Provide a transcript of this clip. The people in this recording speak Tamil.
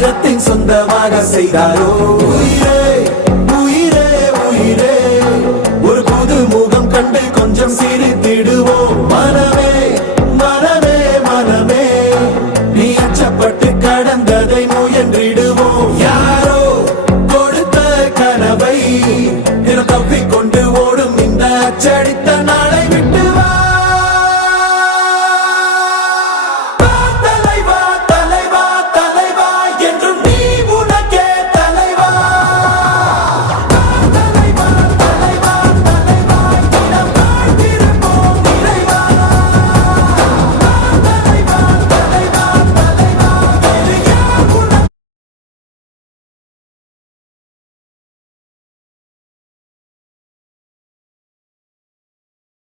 வீரத்தின் சொந்தமாக செய்தாரோ உயிரே உயிரே உயிரே ஒரு புது முகம் கண்டு கொஞ்சம் சிரித்திடுவோம் மனமே